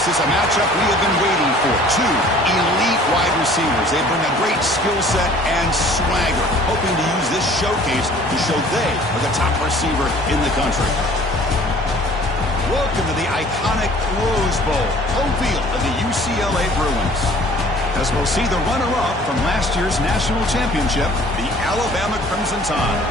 This is a matchup we have been waiting for. Two elite wide receivers. They bring a great skill set and swagger, hoping to use this showcase to show they are the top receiver in the country. Welcome to the iconic Rose Bowl, home field of the UCLA Bruins. As we'll see the runner-up from last year's national championship, the Alabama Crimson Tide,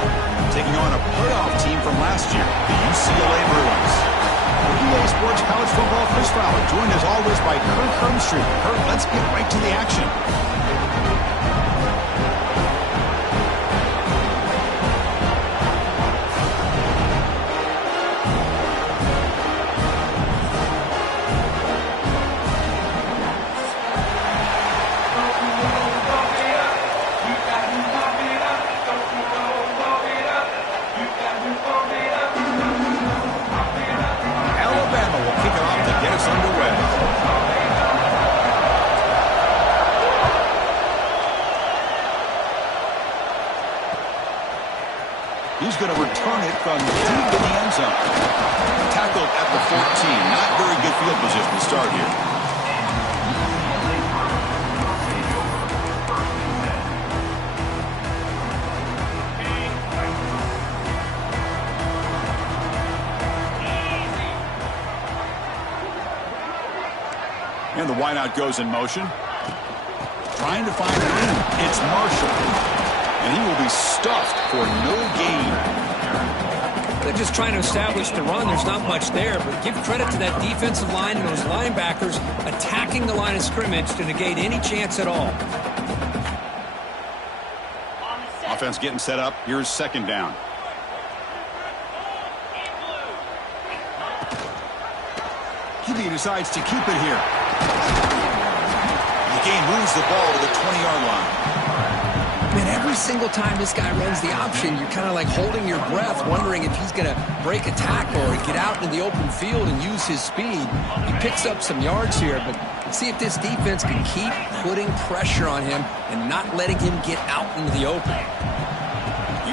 taking on a playoff team from last year, the UCLA Bruins. For EA Sports College Football, Chris Fowler, joined as always by Kurt Hermstreet. Kurt, let's get right to the action. He's going to return it from deep in the end zone. Tackled at the 14. Not very good field position to start here. And the wideout goes in motion. Trying to find room. It's Marshall. And he will be stuffed for no gain. They're just trying to establish the run. There's not much there, but give credit to that defensive line and those linebackers attacking the line of scrimmage to negate any chance at all. Offense getting set up. Here's second down. QB decides to keep it here. The game moves the ball to the 20-yard line. Man, every single time this guy runs the option, you're kind of like holding your breath, wondering if he's going to break a tackle or get out into the open field and use his speed. He picks up some yards here, but let's see if this defense can keep putting pressure on him and not letting him get out into the open.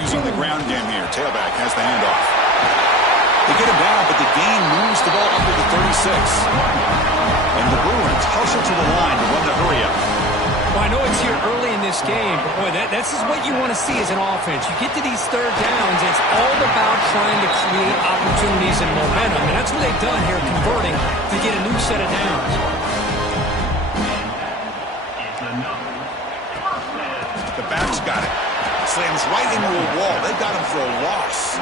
Using the ground game here. Tailback has the handoff. They get him down, but the gain moves the ball up to the 36. And the Bruins hustle to the line to run the hurry-up. Well, I know it's here early in this game, but boy, that's just what you want to see as an offense. You get to these third downs, it's all about trying to create opportunities and momentum, and that's what they've done here, converting to get a new set of downs. The back's got it. Slams right into a wall. They've got him for a loss.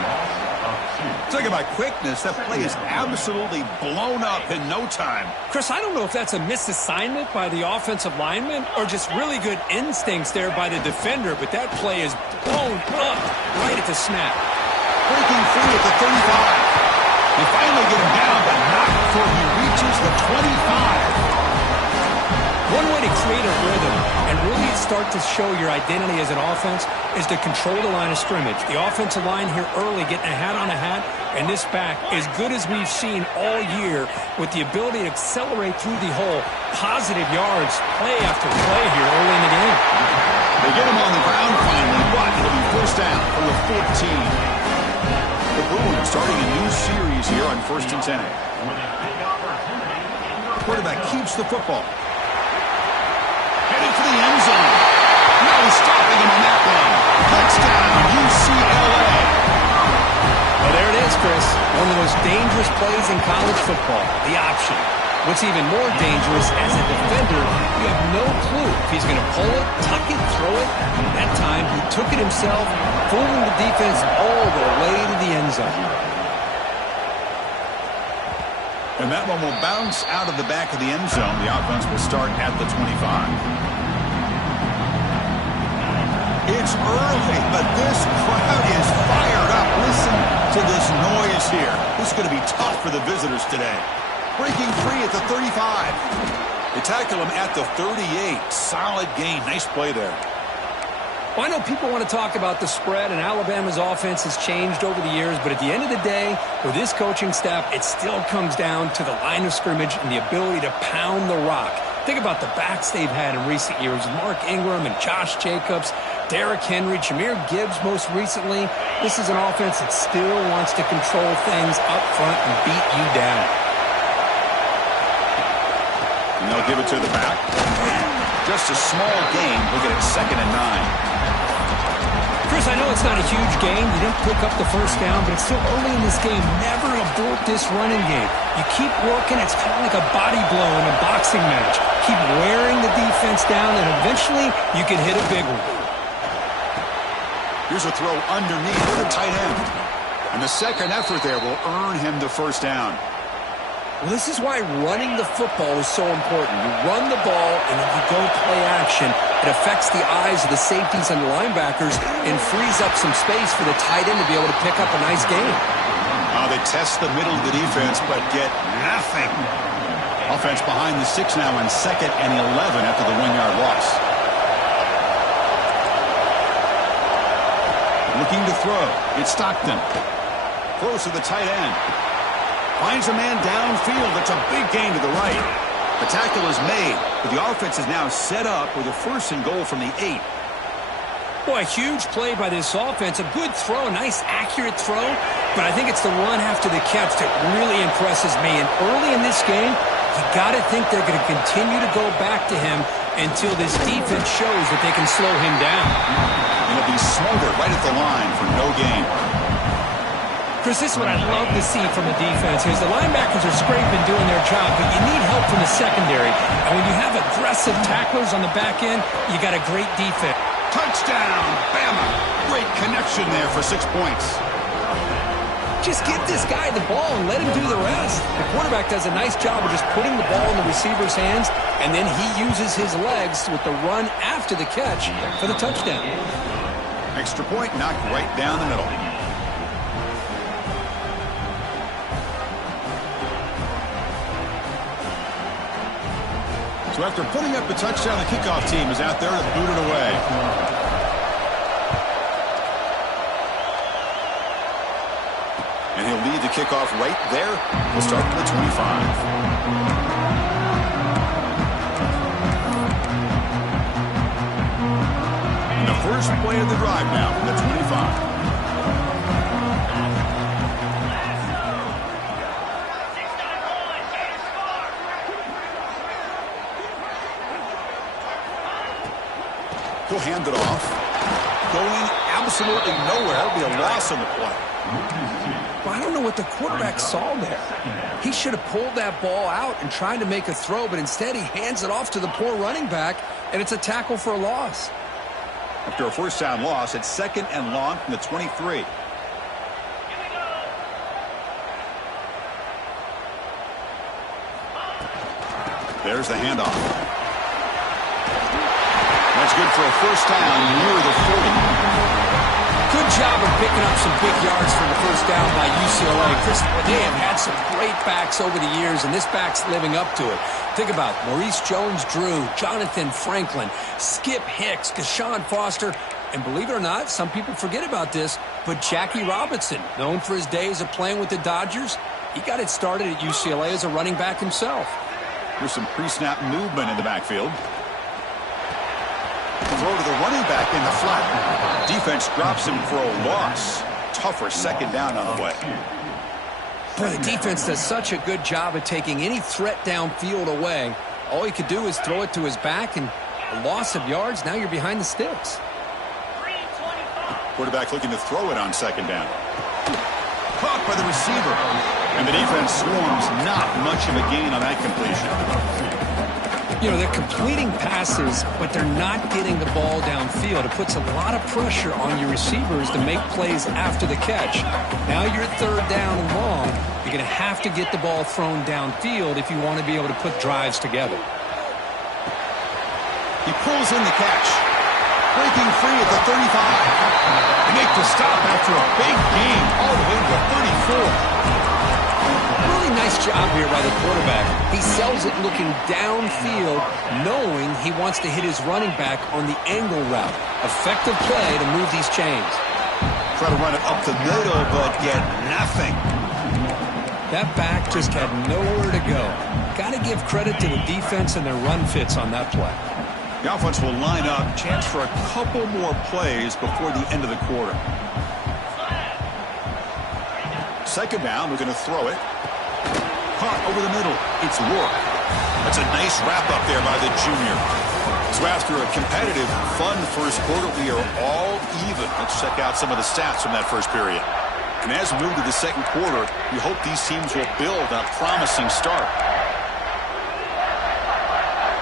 Talking about quickness, that play is absolutely blown up in no time. Chris, I don't know if that's a misassignment by the offensive lineman or just really good instincts there by the defender, but that play is blown up right at the snap. Breaking free at the 35. They finally get him down, but not before he reaches the 25. One way to create a rhythm and really start to show your identity as an offense is to control the line of scrimmage. The offensive line here early getting a hat on a hat, and this back, as good as we've seen all year, with the ability to accelerate through the hole, positive yards, play after play here early in the game. They get him on the ground finally, but it'll be first down from the 14. The Bruins starting a new series here on 1st and 10. Quarterback keeps the football. Headed for the end zone. No stopping him on that one. Touchdown, UCLA. Well, there it is, Chris. One of the most dangerous plays in college football, the option. What's even more dangerous, as a defender, you have no clue if he's going to pull it, tuck it, throw it. That time, he took it himself, fooling the defense all the way to the end zone. And that one will bounce out of the back of the end zone. The offense will start at the 25. It's early, but this crowd is fired up. Listen to this noise here. This is going to be tough for the visitors today. Breaking free at the 35. They tackle him at the 38. Solid gain. Nice play there. Well, I know people want to talk about the spread, and Alabama's offense has changed over the years, but at the end of the day, with this coaching staff, it still comes down to the line of scrimmage and the ability to pound the rock. Think about the backs they've had in recent years. Mark Ingram and Josh Jacobs, Derrick Henry, Jahmyr Gibbs most recently. This is an offense that still wants to control things up front and beat you down. And they'll give it to the back. Just a small gain. Look at it, 2nd and 9. Chris, I know it's not a huge gain. You didn't pick up the first down, but it's still early in this game. Never abort this running game. You keep working. It's kind of like a body blow in a boxing match. Keep wearing the defense down, and eventually you can hit a big one. Here's a throw underneath for the tight end. And the second effort there will earn him the first down. Well, this is why running the football is so important. You run the ball, and if you go play action, it affects the eyes of the safeties and the linebackers and frees up some space for the tight end to be able to pick up a nice gain. They test the middle of the defense, but get nothing. Offense behind the 6 now on 2nd and 11 after the 1-yard loss. Looking to throw. It's Stockton. Throws to the tight end. Finds a man downfield. That's a big gain to the right. The tackle is made, but the offense is now set up with a 1st and goal from the 8. Boy, a huge play by this offense. A good throw, a nice accurate throw, but I think it's the run after the catch that really impresses me. And early in this game, you got to think they're going to continue to go back to him until this defense shows that they can slow him down. And it'll be smothered right at the line for no gain. Chris, this is what I love to see from the defense is the linebackers are scraping, doing their job, but you need help from the secondary. And when you have aggressive tacklers on the back end, you got a great defense. Touchdown, Bama. Great connection there for 6 points. Just get this guy the ball and let him do the rest. The quarterback does a nice job of just putting the ball in the receiver's hands, and then he uses his legs with the run after the catch for the touchdown. Extra point knocked right down the middle. So after putting up the touchdown, the kickoff team is out there to boot it away. And he'll lead the kickoff right there. We'll start from the 25. And the first play of the drive now from the 25. He'll hand it off. Going absolutely nowhere. It'll be a loss on the play. Well, I don't know what the quarterback saw there. He should have pulled that ball out and tried to make a throw, but instead he hands it off to the poor running back, and it's a tackle for a loss. After a 1st down loss, it's 2nd and long from the 23. There's the handoff. That's good for a 1st down near the 40. Good job of picking up some big yards for the 1st down by UCLA. Chris, they have had some great backs over the years, and this back's living up to it. Think about Maurice Jones-Drew, Jonathan Franklin, Skip Hicks, Deshaun Foster, and believe it or not, some people forget about this, but Jackie Robinson, known for his days of playing with the Dodgers, he got it started at UCLA as a running back himself. There's some pre-snap movement in the backfield. Throw to the running back in the flat. Defense drops him for a loss. Tougher 2nd down on the way. Boy, the defense does such a good job of taking any threat downfield away. All he could do is throw it to his back, and a loss of yards, now you're behind the sticks. Quarterback looking to throw it on 2nd down. Caught by the receiver. And the defense swarms. Not much of a gain on that completion. You know, they're completing passes, but they're not getting the ball downfield. It puts a lot of pressure on your receivers to make plays after the catch. Now you're 3rd down and long. You're going to have to get the ball thrown downfield if you want to be able to put drives together. He pulls in the catch. Breaking free at the 35. They make the stop after a big gain all the way to the 34. Really nice job here by the quarterback. He sells it looking downfield, knowing he wants to hit his running back on the angle route. Effective play to move these chains. Try to run it up the middle, but get nothing. That back just had nowhere to go. Got to give credit to the defense and their run fits on that play. The offense will line up. Chance for a couple more plays before the end of the quarter. 2nd down, we're going to throw it. Caught over the middle. It's Rourke. A That's a nice wrap-up there by the junior. So after a competitive, fun first quarter, we are all even. Let's check out some of the stats from that first period. And as we move to the second quarter, we hope these teams will build on a promising start.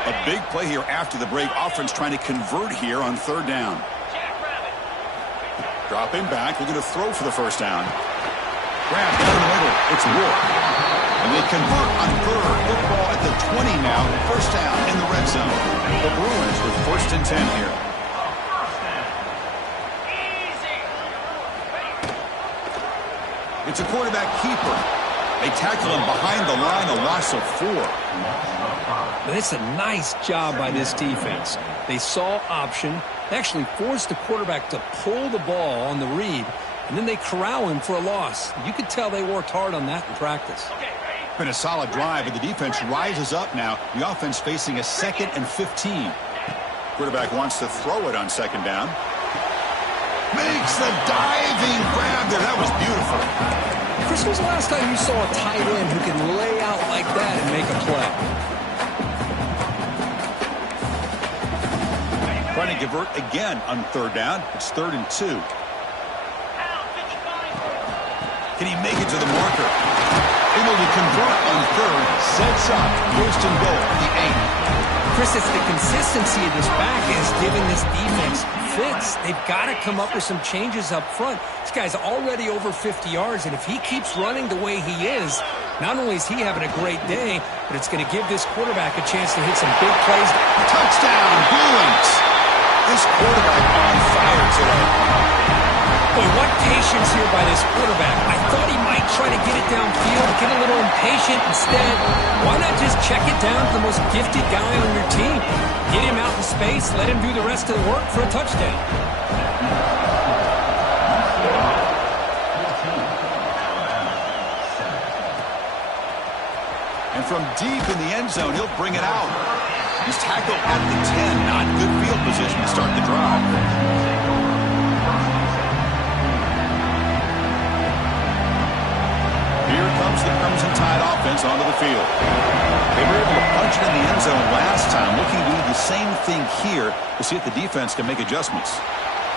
A big play here after the break. Offense trying to convert here on third down. Dropping back, looking to throw for the first down. Grab down the middle. It's Wolf. And they convert on third. Football at the 20 now. First down in the red zone. The Bruins with first and 10 here. It's a quarterback keeper. They tackle him behind the line, a loss of 4. But it's a nice job by this defense. They saw option. They actually forced the quarterback to pull the ball on the read, and then they corral him for a loss. You could tell they worked hard on that in practice. Been a solid drive, but the defense rises up now. The offense facing a 2nd and 15. Quarterback wants to throw it on second down. Makes the diving grab there. That was beautiful. Chris, when's the last time you saw a tight end who can lay out like that and make a play? Trying to convert again on third down. It's 3rd and 2. Can he make it to the marker? Able to convert on third. Sets up. First and goal at the 8. Chris, it's the consistency of this back is giving this defense fits. They've got to come up with some changes up front. This guy's already over 50 yards, and if he keeps running the way he is, not only is he having a great day, but it's going to give this quarterback a chance to hit some big plays. Touchdown, Bruins! This quarterback on fire today. Boy, what patience here by this quarterback. I thought he might try to get it downfield, get a little impatient. Instead, why not just check it down to the most gifted guy on your team? Get him out in space, let him do the rest of the work for a touchdown. And from deep in the end zone, he'll bring it out. He's tackled at the 10. Not good field position to start the drive. Here comes the Crimson Tide offense onto the field. They were able to punch it in the end zone last time. Looking to do the same thing here to see if the defense can make adjustments.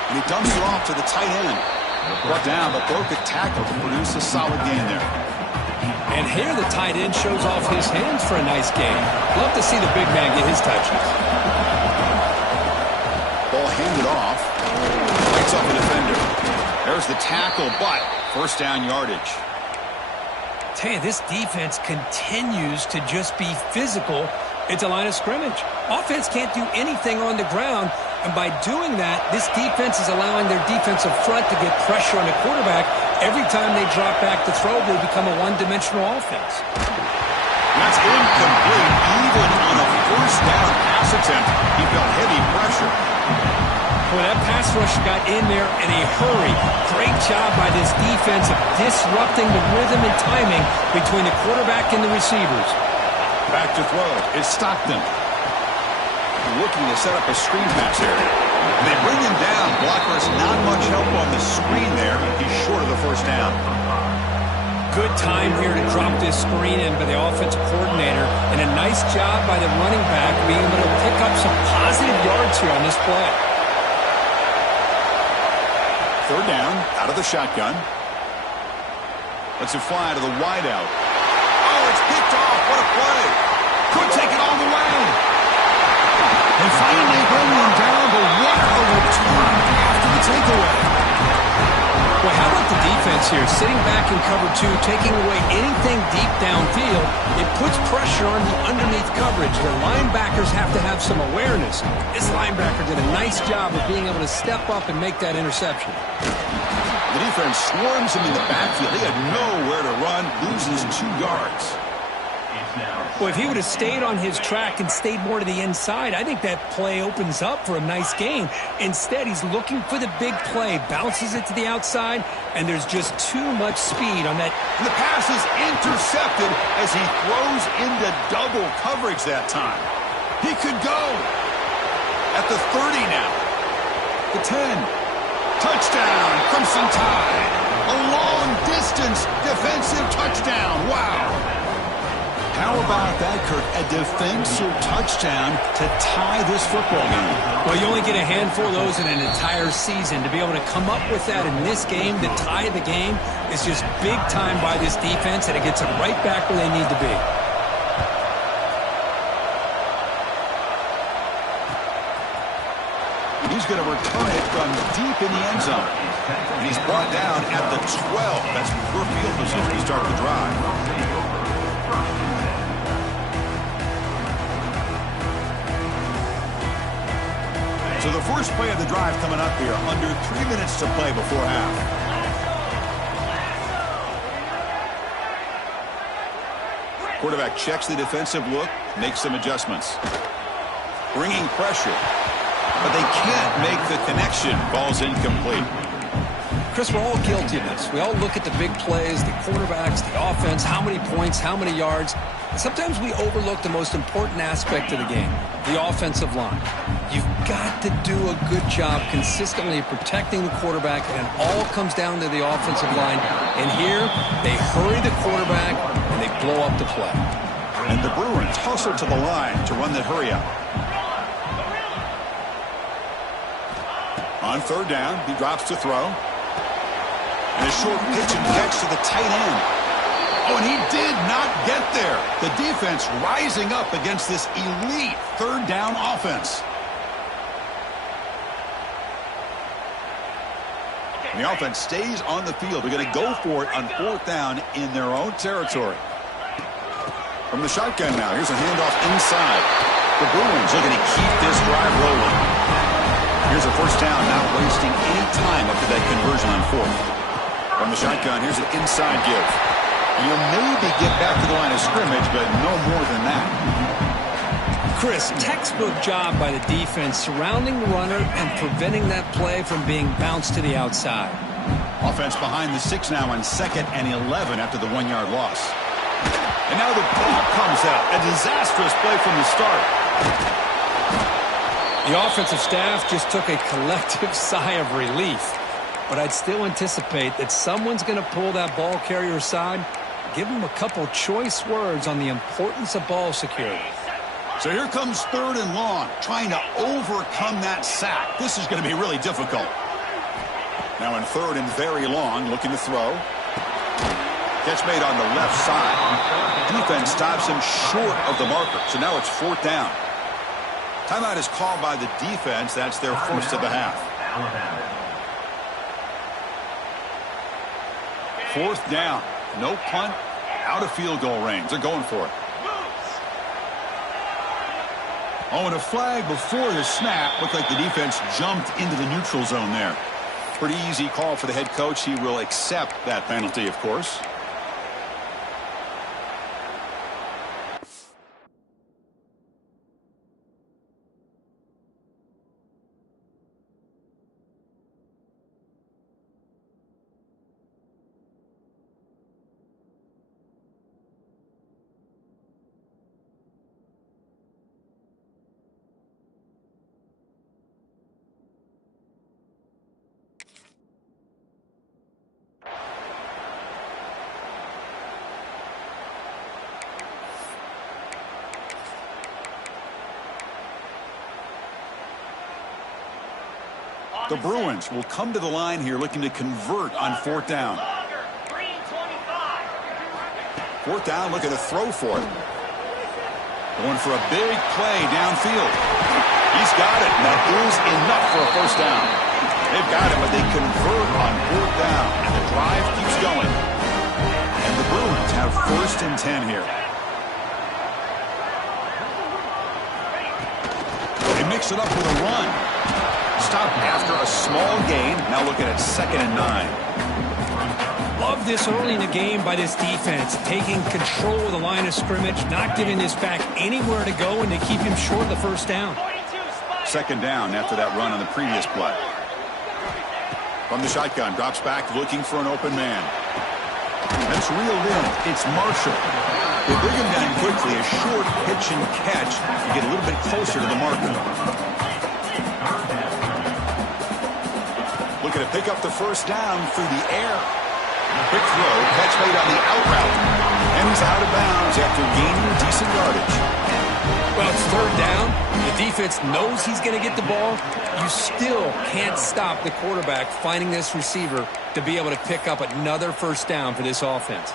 And he dumps it off to the tight end. Brought down, but broke a tackle to produce a solid gain there. And here the tight end shows off his hands for a nice gain. Love to see the big man get his touches. Ball handed off. Lights up the defender. There's the tackle, but first down yardage. Tell you, this defense continues to just be physical at the line of scrimmage. Offense can't do anything on the ground, and by doing that, this defense is allowing their defensive front to get pressure on the quarterback. Every time they drop back to throw, they become a one-dimensional offense. That's incomplete. Even on a first down pass attempt, he felt heavy pressure. Boy, that pass rush got in there in a hurry. Great job by this defense of disrupting the rhythm and timing between the quarterback and the receivers. Back to throw. It's Stockton. Looking to set up a screen pass area. And they bring him down. Blockers not much help on the screen there. He's short of the first down. Good time here to drop this screen in by the offensive coordinator. And a nice job by the running back being able to pick up some positive yards here on this play. Third down, out of the shotgun. Lets it fly to the wideout. Oh, it's picked off. What a play. Could take it all the way. They finally bring him down, but what a return after the takeaway. Well, how about the defense here? Sitting back in cover 2, taking away anything deep downfield. It puts pressure on the underneath coverage. The linebackers have to have some awareness. This linebacker did a nice job of being able to step up and make that interception. The defense swarms him in the backfield. He had nowhere to run, loses 2 yards. Well, if he would have stayed on his track and stayed more to the inside, I think that play opens up for a nice gain. Instead, he's looking for the big play, bounces it to the outside, and there's just too much speed on that. And the pass is intercepted as he throws into double coverage that time. He could go at the 30 now. The 10. Touchdown, Crimson Tide. A long-distance defensive touchdown. Wow. How about that, Kirk? A defensive touchdown to tie this football game. Well, you only get a handful of those in an entire season. To be able to come up with that in this game, to tie the game, is just big time by this defense, and it gets them right back where they need to be. He's going to return it from deep in the end zone. And he's brought down at the 12. That's poor field position to start the drive. So the first play of the drive coming up here. Under 3 minutes to play before half. Quarterback checks the defensive look, makes some adjustments. Bringing pressure. But they can't make the connection. Ball's incomplete. Chris, we're all guilty of this. We all look at the big plays, the quarterbacks, the offense, how many points, how many yards. And sometimes we overlook the most important aspect of the game, the offensive line. You've got to do a good job consistently protecting the quarterback, and it all comes down to the offensive line. And here, they hurry the quarterback, and they blow up the play. And the Bruins hustle to the line to run that hurry up. On third down, he drops to throw. And a short pitch and catch to the tight end. Oh, and he did not get there. The defense rising up against this elite third down offense. And the offense stays on the field. They're going to go for it on fourth down in their own territory. From the shotgun now, here's a handoff inside. The Bruins looking to keep this drive rolling. Here's a first down, not wasting any time up to that conversion on fourth. From the shotgun, here's an inside give. You'll maybe get back to the line of scrimmage, but no more than that. Chris, textbook job by the defense surrounding the runner and preventing that play from being bounced to the outside. Offense behind the 6 now on 2nd and 11 after the 1-yard loss. And now the ball comes out. A disastrous play from the start. The offensive staff just took a collective sigh of relief. But I'd still anticipate that someone's going to pull that ball carrier aside, give him a couple choice words on the importance of ball security. So here comes third and long, trying to overcome that sack. This is going to be really difficult. Now in third and very long, looking to throw. Catch made on the left side. Defense stops him short of the marker, so now it's fourth down. Timeout is called by the defense. That's their first of the half. Fourth down. No punt. Out of field goal range. They're going for it. Oh, and a flag before the snap. Looked like the defense jumped into the neutral zone there. Pretty easy call for the head coach. He will accept that penalty, of course. The Bruins will come to the line here looking to convert on fourth down. Fourth down, looking to throw for it. Going for a big play downfield. He's got it. That is enough for a first down. They've got it, but they convert on fourth down, and the drive keeps going. And the Bruins have first and 10 here. They mix it up with a run. Stop after a small gain. Now looking at 2nd and 9. Love this early in the game by this defense. Taking control of the line of scrimmage, not giving this back anywhere to go, and to keep him short of the first down. 2nd down after that run on the previous play. From the shotgun, drops back looking for an open man. That's reeled in. It's Marshall. They bring him down quickly. A short pitch and catch. You get a little bit closer to the marker. Looking to pick up the first down through the air. Quick throw, catch made on the out route. And he's out of bounds after gaining decent yardage. Well, it's third down. The defense knows he's going to get the ball. You still can't stop the quarterback finding this receiver to be able to pick up another first down for this offense.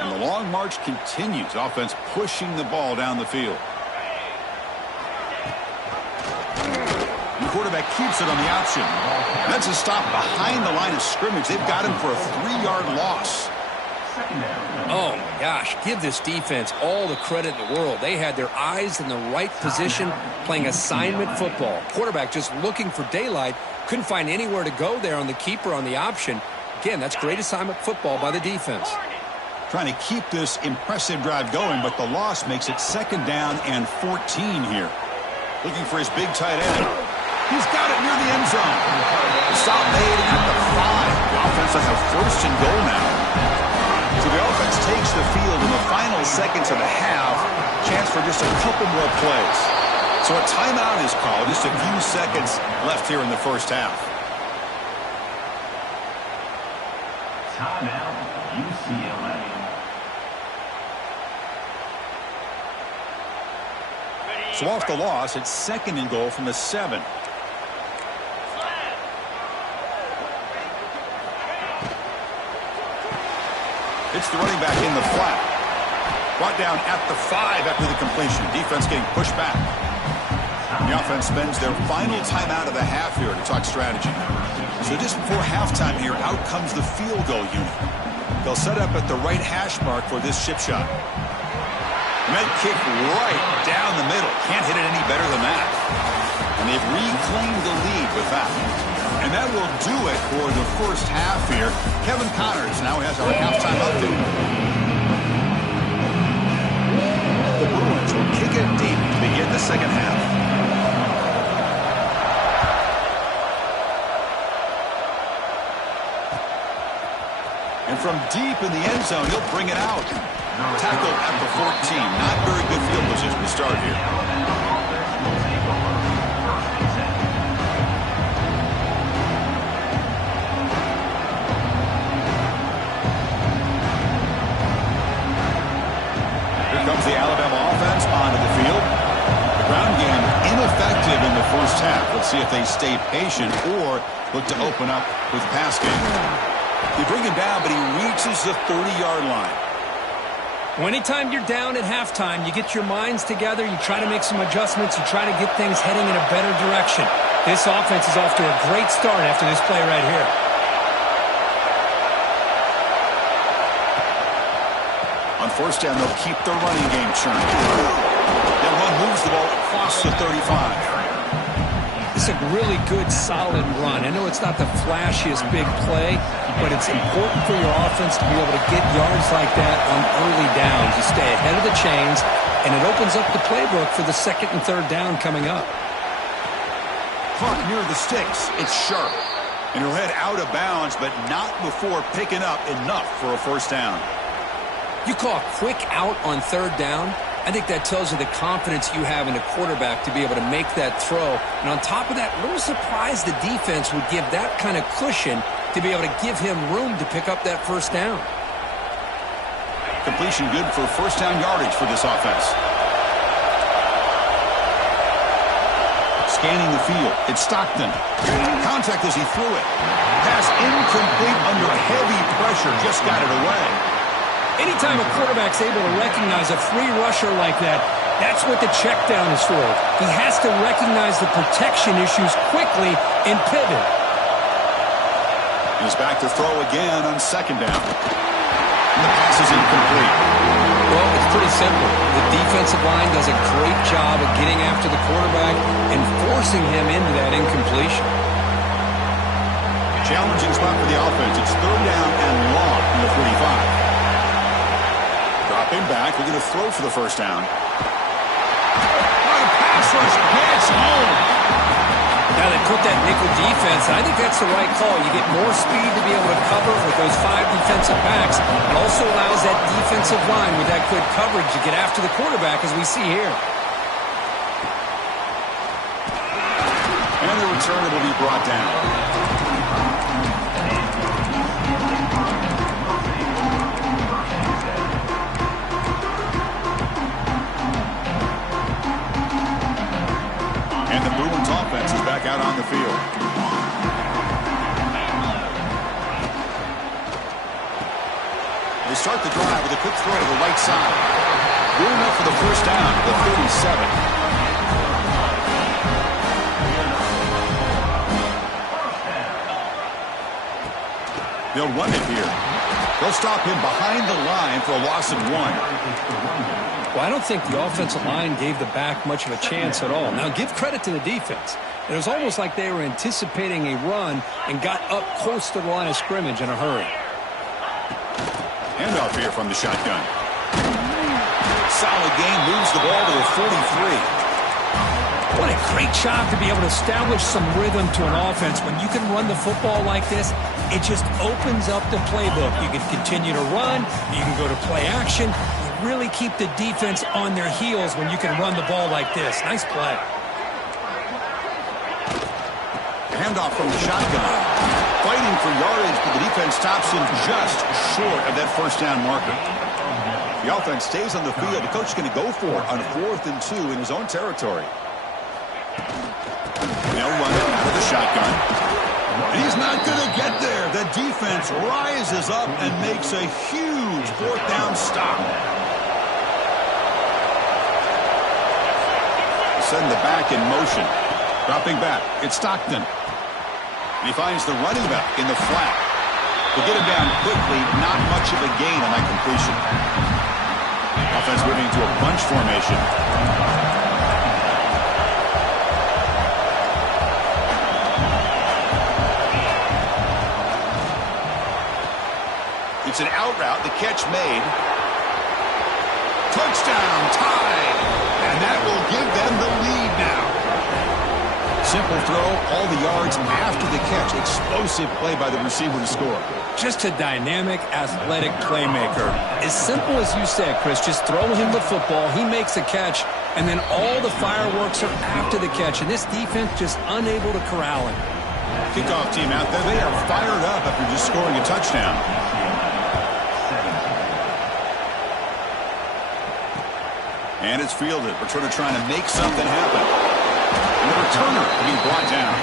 And the long march continues. Offense pushing the ball down the field. The quarterback keeps it on the option. That's a stop behind the line of scrimmage. They've got him for a 3-yard loss. Oh, my gosh. Give this defense all the credit in the world. They had their eyes in the right position playing assignment football. Quarterback just looking for daylight. Couldn't find anywhere to go there on the keeper on the option. Again, that's great assignment football by the defense. Trying to keep this impressive drive going, but the loss makes it 2nd down and 14 here. Looking for his big tight end. He's got it near the end zone. Stop made at the 5. The offense will have 1st and goal now. So the offense takes the field in the final seconds of the half. Chance for just a couple more plays. So a timeout is called. Just a few seconds left here in the first half. Timeout, UCLA. So off the loss, it's 2nd and goal from the 7. It's the running back in the flat. Brought down at the 5 after the completion. Defense getting pushed back. The offense spends their final timeout of the half here to talk strategy. So just before halftime here, out comes the field goal unit. They'll set up at the right hash mark for this chip shot. And that kick right down the middle. Can't hit it any better than that. And they've reclaimed the lead with that. And that will do it for the first half here. Kevin Connors now has our halftime update. The Bruins will kick it deep to begin the second half. And from deep in the end zone, he'll bring it out. Tackle at the 14. Not very good field position to start here. Comes the Alabama offense onto the field. The ground game ineffective in the first half. Let's see if they stay patient or look to open up with the pass game. They bring him down, but he reaches the 30-yard line. Well, anytime you're down at halftime, you get your minds together, you try to make some adjustments, you try to get things heading in a better direction. This offense is off to a great start after this play right here. On first down, they'll keep the running game churning. Then one moves the ball across the 35. It's a really good, solid run. I know it's not the flashiest big play, but it's important for your offense to be able to get yards like that on early downs. You stay ahead of the chains, and it opens up the playbook for the 2nd and 3rd down coming up. Clock near the sticks. It's sharp. And he'll head out of bounds, but not before picking up enough for a first down. You call a quick out on 3rd down, I think that tells you the confidence you have in the quarterback to be able to make that throw. And on top of that, a little surprised the defense would give that kind of cushion to be able to give him room to pick up that first down. Completion good for first down yardage for this offense. Scanning the field. It's Stockton. Contact as he threw it. Pass incomplete under heavy pressure. Just got it away. Anytime a quarterback's able to recognize a free rusher like that, that's what the check down is for. He has to recognize the protection issues quickly and pivot. He's back to throw again on 2nd down. And the pass is incomplete. Well, it's pretty simple. The defensive line does a great job of getting after the quarterback and forcing him into that incompletion. Challenging spot for the offense. It's 3rd down and long from the 45. Dropping back, looking to throw for the first down. Oh, the pass rush gets home. Now they put that nickel defense, and I think that's the right call. You get more speed to be able to cover with those 5 defensive backs. It also allows that defensive line with that good coverage to get after the quarterback, as we see here. And the returner will be brought down. offense is back out on the field. They start the drive with a quick throw to the right side. Good enough for the first down at the 37. They'll run it here. They'll stop him behind the line for a loss of 1. Well, I don't think the offensive line gave the back much of a chance at all. Now, give credit to the defense. It was almost like they were anticipating a run and got up close to the line of scrimmage in a hurry. Handoff here from the shotgun. Solid gain, moves the ball to the 43. What a great job to be able to establish some rhythm to an offense. When you can run the football like this, it just opens up the playbook. You can continue to run. You can go to play action. You really keep the defense on their heels when you can run the ball like this. Nice play. Handoff from the shotgun. Fighting for yardage, but the defense stops him just short of that first down marker. The offense stays on the field. The coach is going to go for it on 4th and 2 in his own territory. They'll run it out of the shotgun. And he's not going to get there. The defense rises up and makes a huge 4th down stop. Send the back in motion. Dropping back. It's Stockton. And he finds the running back in the flat. To get him down quickly, not much of a gain on that completion. Offense moving into a bunch formation. It's an out route, the catch made. Touchdown, Tide! And that will give them the lead now. Simple throw, all the yards after the catch. Explosive play by the receiver to score. Just a dynamic, athletic playmaker. As simple as you said, Chris, just throw him the football, he makes a catch, and then all the fireworks are after the catch. And this defense just unable to corral him. Kickoff team out there, they are fired up after just scoring a touchdown. And it's fielded. Returner trying to make something happen. And the returner being brought down.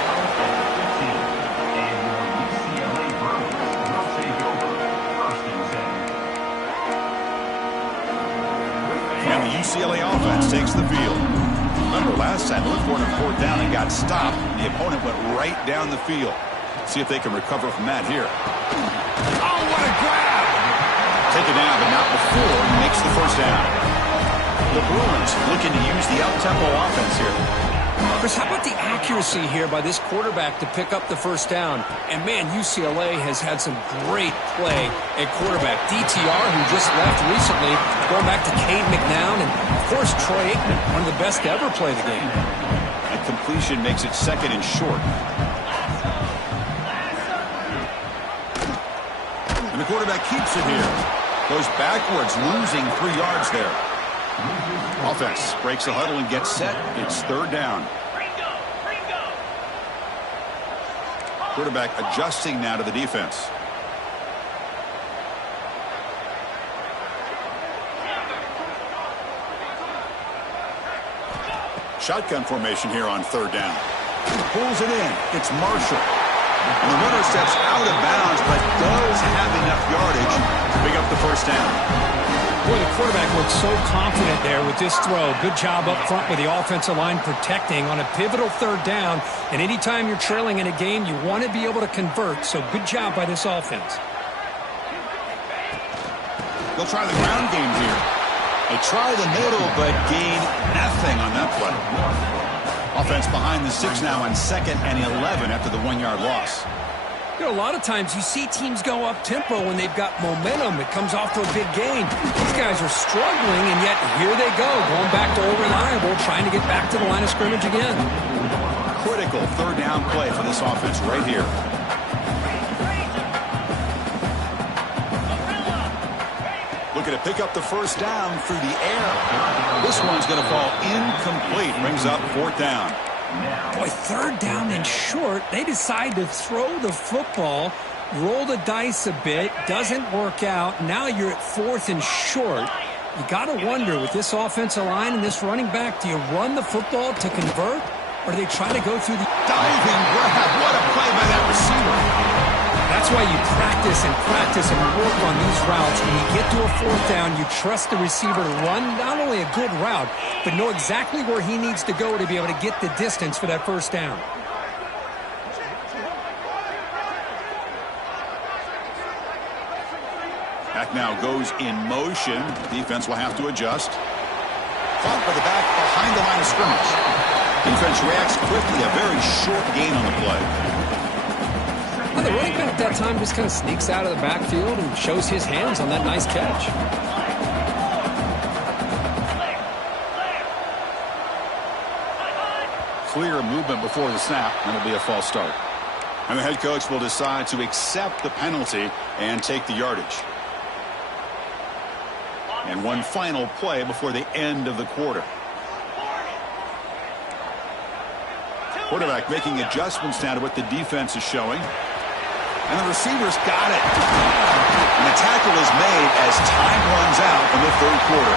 And the UCLA offense takes the field. Remember last time, they looked for it on 4th down and got stopped. The opponent went right down the field. See if they can recover from that here. Oh, what a grab! Take it down, but not before he makes the first down. The Bruins looking to use the up-tempo offense here. Chris, how about the accuracy here by this quarterback to pick up the first down? And, man, UCLA has had some great play at quarterback. DTR, who just left recently, going back to Cade McNown, and, of course, Troy Aikman, one of the best to ever play the game. That completion makes it 2nd and short. And the quarterback keeps it here. Goes backwards, losing 3 yards there. Offense breaks the huddle and gets set. It's 3rd down. Quarterback adjusting now to the defense. Shotgun formation here on 3rd down. Pulls it in. It's Marshall. And the runner steps out of bounds, but does have enough yardage to pick up the first down. Boy, the quarterback looks so confident there with this throw. Good job up front with the offensive line protecting on a pivotal 3rd down. And anytime you're trailing in a game, you want to be able to convert. So good job by this offense. They'll try the ground game here. They try the middle, but gain nothing on that play. Offense behind the 6 now on 2nd and 11 after the 1-yard loss. You know, a lot of times you see teams go up-tempo when they've got momentum. It comes off to a big gain. These guys are struggling, and yet here they go, going back to old reliable, trying to get back to the line of scrimmage again. Critical 3rd down play for this offense right here. Looking to pick up the first down through the air. This one's going to fall incomplete. Brings up 4th down. Boy, 3rd down and short. They decide to throw the football, roll the dice a bit, doesn't work out. Now you're at 4th and short. You got to wonder, with this offensive line and this running back, do you run the football to convert, or do they try to go through the... Diving grab. What a play by that receiver. That's why you practice and work on these routes. When you get to a fourth down, you trust the receiver to run not only a good route, but know exactly where he needs to go to be able to get the distance for that first down. Back now goes in motion. Defense will have to adjust. Caught by the back behind the line of scrimmage. Defense reacts quickly. A very short gain on the play. Well, the running back at that time just kind of sneaks out of the backfield and shows his hands on that nice catch. Clear movement before the snap, and it'll be a false start. And the head coach will decide to accept the penalty and take the yardage. And one final play before the end of the quarter. Quarterback making adjustments now to what the defense is showing. And the receiver's got it. And the tackle is made as time runs out in the third quarter.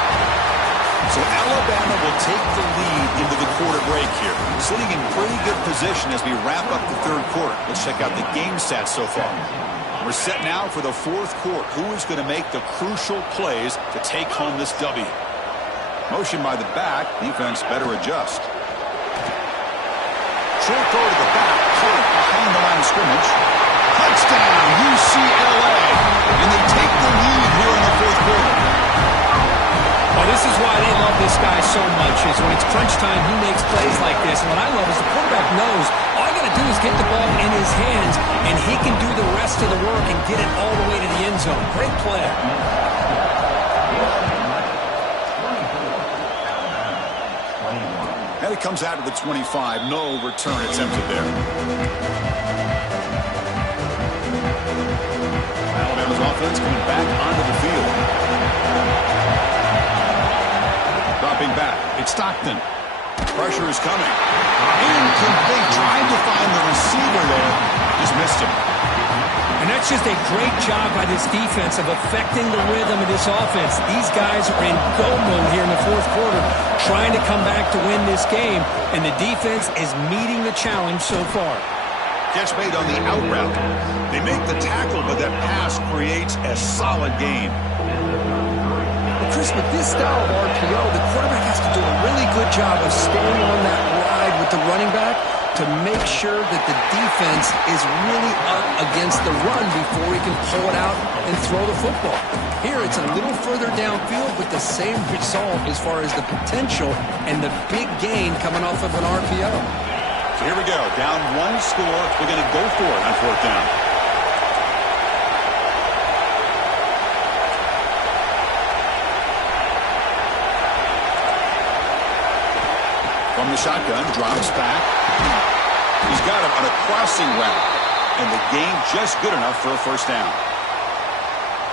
So Alabama will take the lead into the quarter break here. Sitting in pretty good position as we wrap up the third quarter. Let's check out the game stats so far. We're set now for the fourth quarter. Who is going to make the crucial plays to take home this W? Motion by the back. Defense better adjust. Short throw to the back. Caught behind the line of scrimmage. Touchdown, UCLA. And they take the lead here in the fourth quarter. Well, this is why they love this guy so much, is when it's crunch time, he makes plays like this. And what I love is the quarterback knows all I got to do is get the ball in his hands, and he can do the rest of the work and get it all the way to the end zone. Great play. And it comes out to the 25. No return attempted there. Alabama's offense coming back onto the field. Dropping back. It's Stockton. Pressure is coming. Incomplete. Trying to find the receiver there. Just missed him. And that's just a great job by this defense of affecting the rhythm of this offense. These guys are in go mode here in the fourth quarter, trying to come back to win this game, and the defense is meeting the challenge so far. Catch made on the out route. They make the tackle, but that pass creates a solid gain. Well, Chris, with this style of RPO, the quarterback has to do a really good job of staying on that ride with the running back to make sure that the defense is really up against the run before he can pull it out and throw the football. Here, it's a little further downfield with the same result as far as the potential and the big gain coming off of an RPO. So here we go. Down one score. We're going to go for it on fourth down. From the shotgun, drops back. He's got him on a crossing route. And the gain just good enough for a first down.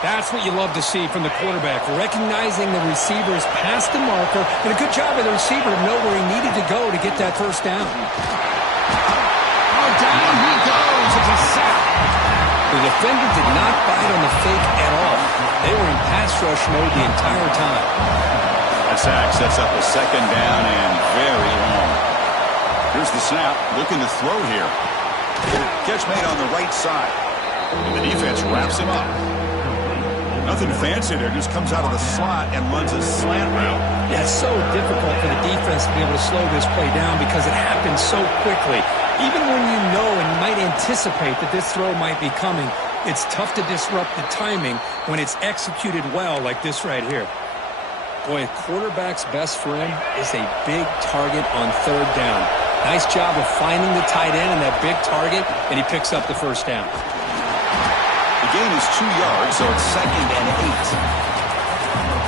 That's what you love to see from the quarterback, recognizing the receiver's past the marker, and a good job of the receiver to know where he needed to go to get that first down. Oh, down he goes. It's a sack. The defender did not bite on the fake at all. They were in pass rush mode the entire time. That sack sets up a second down and very long. Here's the snap, looking to throw here. Catch made on the right side. And the defense wraps him up. Nothing fancy there, just comes out of the slot and runs a slant route. Yeah, it's so difficult for the defense to be able to slow this play down because it happens so quickly. Even when you know and you might anticipate that this throw might be coming, it's tough to disrupt the timing when it's executed well like this right here. Boy, a quarterback's best friend is a big target on third down. Nice job of finding the tight end and that big target, and he picks up the first down. The gain is 2 yards, so it's 2nd and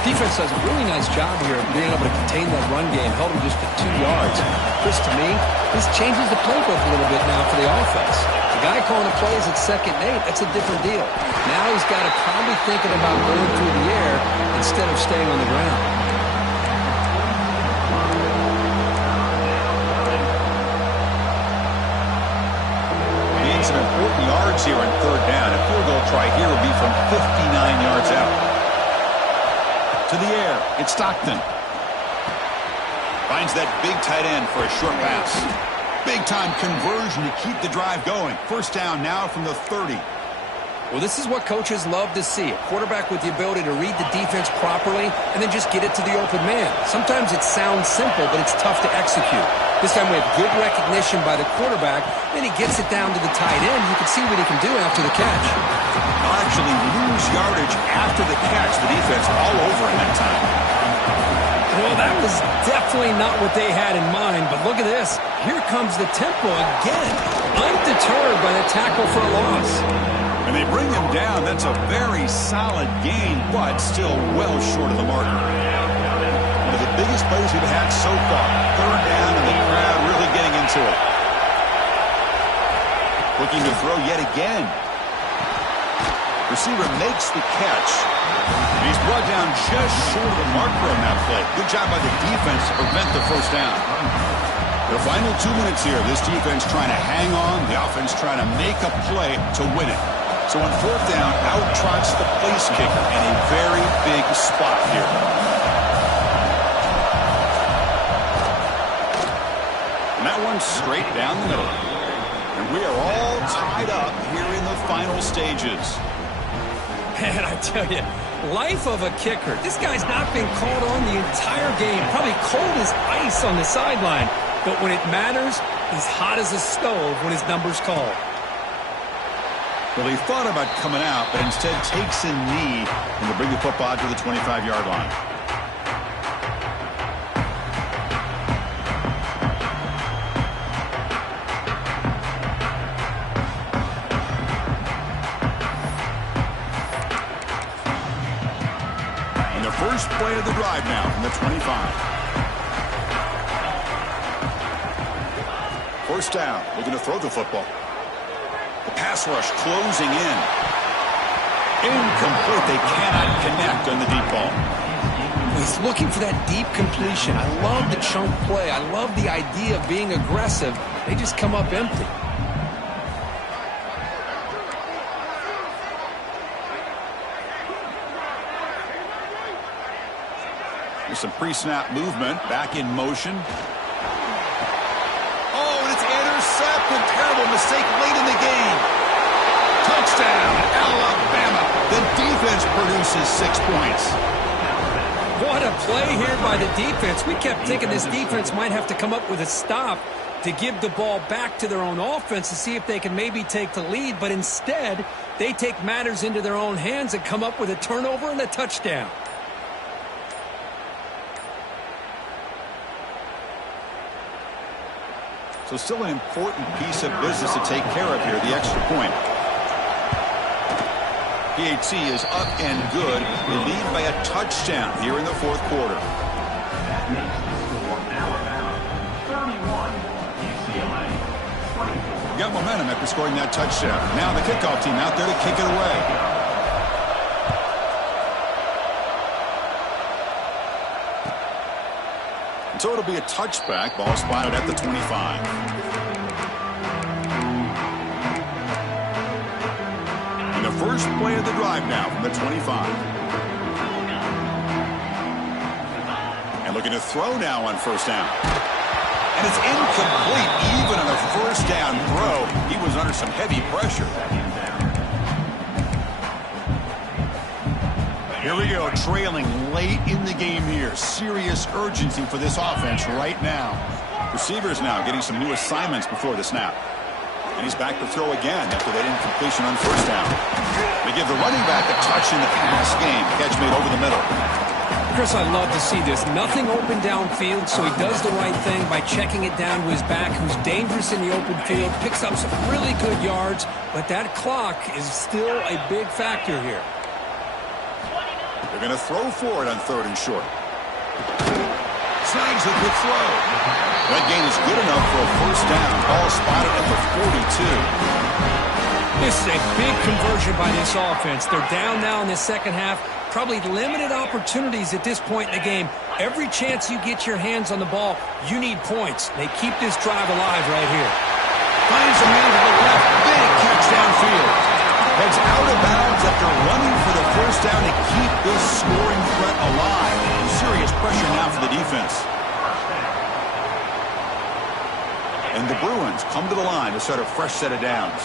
8. Defense does a really nice job here of being able to contain that run game, held him just to 2 yards. Chris, to me, this changes the playbook a little bit now for the offense. The guy calling the plays at 2nd and 8, that's a different deal. Now he's got to probably thinking about going through the air instead of staying on the ground. Needs some important yards here on third down. A field goal try here will be from 59 yards out. To the air, it's Stockton. Finds that big tight end for a short pass. Big-time conversion to keep the drive going. First down now from the 30. Well, this is what coaches love to see. A quarterback with the ability to read the defense properly and then just get it to the open man. Sometimes it sounds simple, but it's tough to execute. This time we have good recognition by the quarterback, then he gets it down to the tight end. You can see what he can do after the catch. They'll actually lose yardage after the catch. The defense all over him that time. Well, that was definitely not what they had in mind, but look at this. Here comes the tempo again. Undeterred by the tackle for a loss. And they bring him down. That's a very solid gain, but still well short of the marker. One of the biggest plays we've had so far. Third down, and the crowd really getting into it. Looking to throw yet again. Receiver makes the catch. He's brought down just short of the marker on that play. Good job by the defense to prevent the first down. The final 2 minutes here. This defense trying to hang on. The offense trying to make a play to win it. So on fourth down, out trots the place kicker in a very big spot here. And that one's straight down the middle. And we are all tied up here in the final stages. Man, I tell you, life of a kicker. This guy's not been called on the entire game. Probably cold as ice on the sideline. But when it matters, he's hot as a stove when his number's called. Well, he thought about coming out, but instead takes a knee and will bring the football to the 25-yard line. And the first play of the drive now from the 25. First down, looking to throw the football. The pass rush closing in. Incomplete. They cannot connect on the deep ball. He's looking for that deep completion. I love the chunk play. I love the idea of being aggressive. They just come up empty. There's some pre-snap movement. Back in motion. Intercepted. Terrible mistake late in the game. Touchdown, Alabama. The defense produces 6 points. What a play here by the defense. We kept thinking this defense might have to come up with a stop to give the ball back to their own offense to see if they can maybe take the lead, but instead they take matters into their own hands and come up with a turnover and a touchdown. So still an important piece of business to take care of here, the extra point. PAT is up and good. They lead by a touchdown here in the fourth quarter. That makes the score Alabama 31, UCLA 24. Got momentum after scoring that touchdown. Now the kickoff team out there to kick it away. So it'll be a touchback. Ball spotted at the 25. And the first play of the drive now from the 25. And looking to throw now on first down. And it's incomplete even on a first down throw. He was under some heavy pressure. Here we go, trailing late in the game here. Serious urgency for this offense right now. Receivers now getting some new assignments before the snap. And he's back to throw again after that incompletion on first down. They give the running back a touch in the pass game. Catch made over the middle. Chris, I love to see this. Nothing open downfield, so he does the right thing by checking it down to his back, who's dangerous in the open field, picks up some really good yards, but that clock is still a big factor here. They're going to throw for it on third and short. Snags a good throw. That gain is good enough for a first down. Ball spotted at the 42. This is a big conversion by this offense. They're down now in the second half. Probably limited opportunities at this point in the game. Every chance you get your hands on the ball, you need points. They keep this drive alive right here. Finds a man to the left. Big catch downfield. Heads out of bounds after running for the first down to keep this scoring threat alive. Serious pressure now for the defense. And the Bruins come to the line to start a fresh set of downs.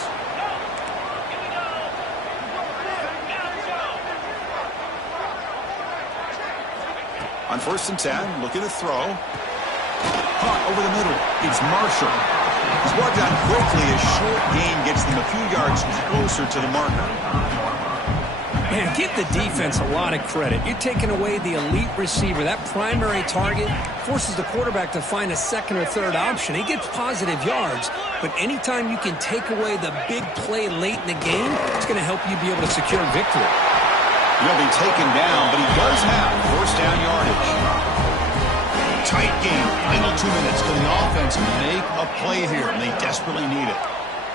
On 1st and 10, looking to throw. Caught over the middle. It's Marshall. He's brought down quickly. A short gain gets them a few yards closer to the marker. Man, give the defense a lot of credit. You're taking away the elite receiver. That primary target forces the quarterback to find a second or third option. He gets positive yards, but anytime you can take away the big play late in the game, it's going to help you be able to secure victory. He'll be taken down, but he does have first down yardage. Tight game. Final 2 minutes. Can the offense make a play here? And they desperately need it.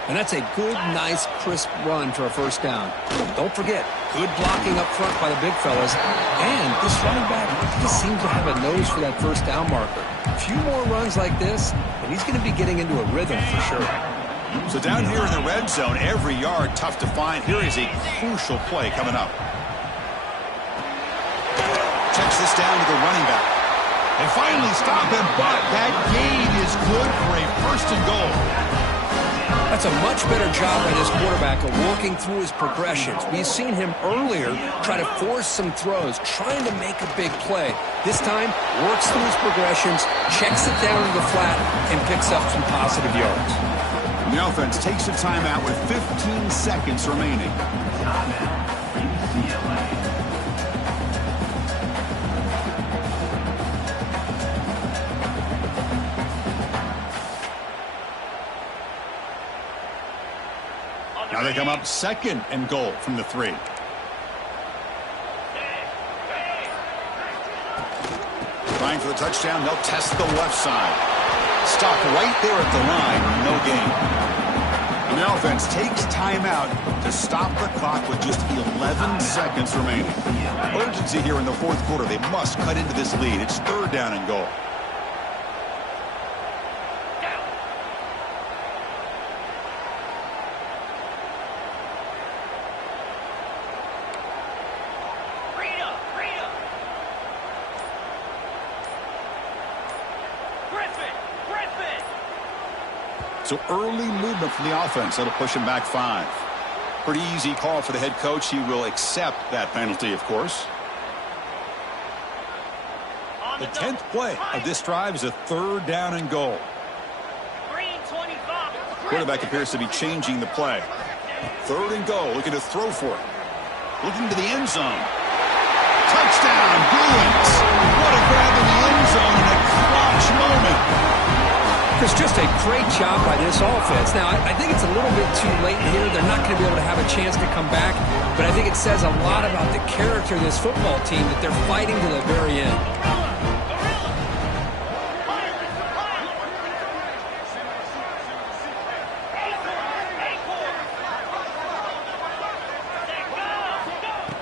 And that's a good, nice, crisp run for a first down. Don't forget, good blocking up front by the big fellas. And this running back just seems to have a nose for that first down marker. A few more runs like this, and he's going to be getting into a rhythm for sure. So down here in the red zone, every yard tough to find. Here is a crucial play coming up. Checks this down to the running back. They finally stop him, but that gain is good for a first and goal. That's a much better job by this quarterback of working through his progressions. We've seen him earlier try to force some throws, trying to make a big play. This time, works through his progressions, checks it down to the flat, and picks up some positive yards. And the offense takes a timeout with 15 seconds remaining. Now they come up 2nd and goal from the 3. Trying for the touchdown, they'll test the left side. Stopped right there at the line, no gain. And the offense takes timeout to stop the clock with just 11 seconds remaining. Urgency here in the 4th quarter. They must cut into this lead. It's 3rd down and goal. So early movement from the offense. That'll push him back 5. Pretty easy call for the head coach. He will accept that penalty, of course. The 10th play of this drive is a 3rd down and goal. Quarterback appears to be changing the play. 3rd and goal. Looking to throw for it. Looking to the end zone. Touchdown, Bruins. What a grab in the end zone in a clutch moment. It's just a great job by this offense. Now, I think it's a little bit too late here. They're not going to be able to have a chance to come back. But I think it says a lot about the character of this football team that they're fighting to the very end.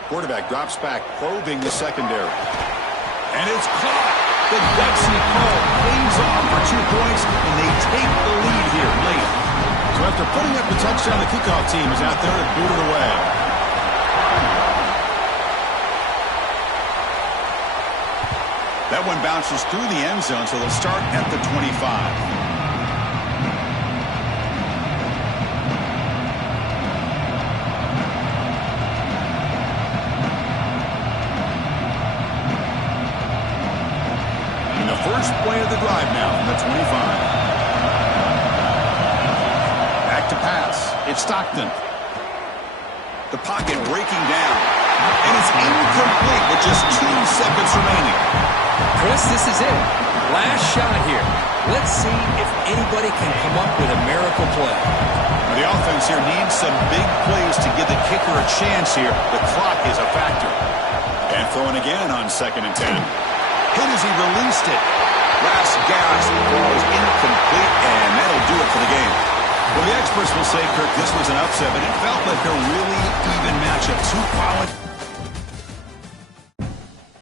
Quarterback drops back, probing the secondary. And it's caught. The gutsy call pays off for 2 points, and they take the lead here late. So after putting up the touchdown, the kickoff team is out there to boot it away. That one bounces through the end zone, so they'll start at the 25. First play of the drive now from the 25. Back to pass. It's Stockton. The pocket breaking down. And it's incomplete with just 2 seconds remaining. Chris, this is it. Last shot here. Let's see if anybody can come up with a miracle play. Now the offense here needs some big plays to give the kicker a chance here. The clock is a factor. And throwing again on 2nd and 10. Hit as he released it. Last gasp was incomplete, and that'll do it for the game. Well, the experts will say, Kirk, this was an upset, but it felt like a really even matchup. 2 quality